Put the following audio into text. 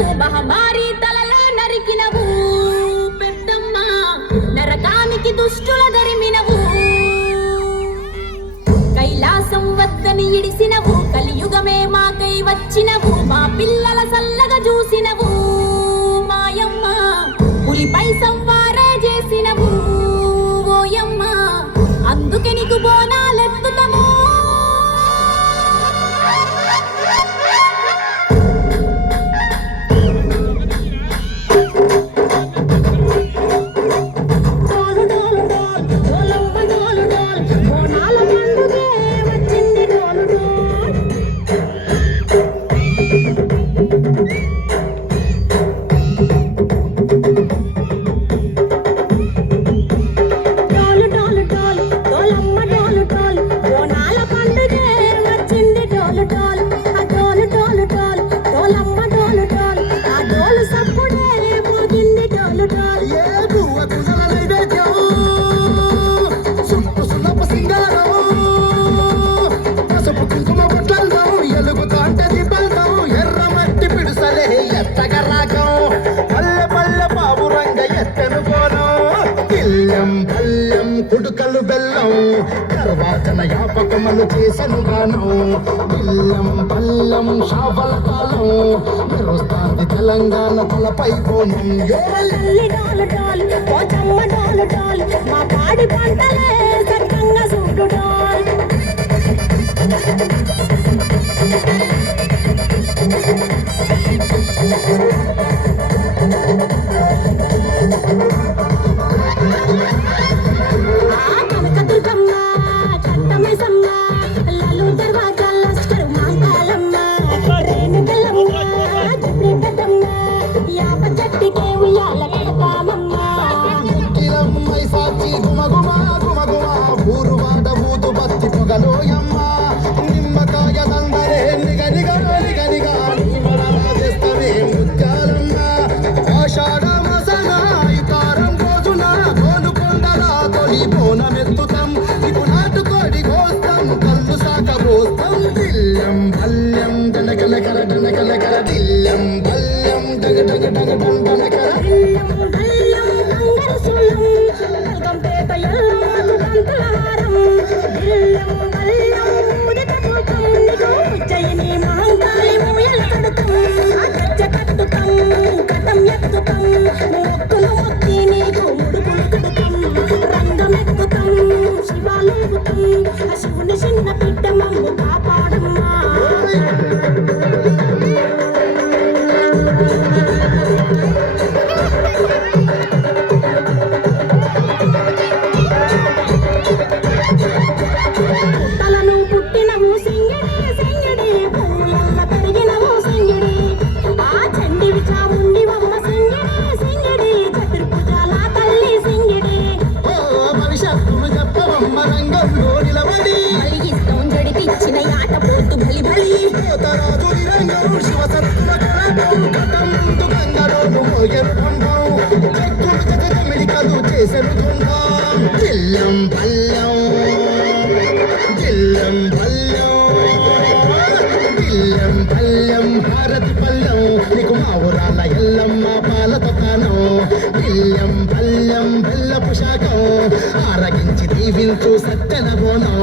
నరికినవు మహమారి తలలే నరికినవు పెద్దమ్మ నరకానికి దుష్టుల దరిమినవు కైలాసం వద్దని ఇడిసినవు కలియుగమే మాకై వచ్చినవు మా పిల్లల సల్లగా చూసినవు మాయమ్మ పులిపై సంవారే చేసినవు ఓయమ్మ అందుకే నీకు బోనాలెత్తుతము కుడుకలు బెల్లం తర్వాతన యాపకమలు చేసను గానం బిల్లం బల్లం షాపల కాలం మెరుస్తాంది తెలంగాణ తలపై పోను మా పాడి పంటలే చక్కగా చూడు నిమ్మకాయ నందరే నిగ నిగ నిగ నిగ చేస్తవే ముత్యాలమ్మ ఆషాఢ మాసన ఇతారం రోజున గోలుకొండల తొలి బోనమెత్తుతాం నీకు నాటుకోడి కోస్తాం కళ్ళు సాక పోస్తాం దిల్లం బల్లం డనకలకర డనకలకర దిల్లం బల్లం డగ డగ డగ డనకర శివుని చిన్న బిడ్డ మమ్ము కాపాడమ్మా పుట్టలను పుట్టినవు సింగడి సింగడి పూలల్ల పెరిగినవు సింగడి ఆ చండివి చాముండి అమ్మ సింగడి సింగడి చతుర్భుజాల తల్లి సింగడి భవిష్యత్తును చెప్పవమ్మ రంగంలో నిలబడి ఇష్టం గడిపిచ్చిన ఆట పోతు బలి బలి పోతరాజు నిరంగం శివసత్తుల కరటం కటంతు గంగలోను మోయరుకుంటాం చెక్కులు జగమిడికలు చేసెరుకుంటాం దిల్లం బల్లం దిల్లం బల్లం దిల్లం బల్లం భారతి పల్లం నీకు మా ఊరాల ఎల్లమ్మ పాల దుకాణం దిల్లం బల్లం బెల్లపు శాఖం ఆరగించి దీవించు సత్యన బోనం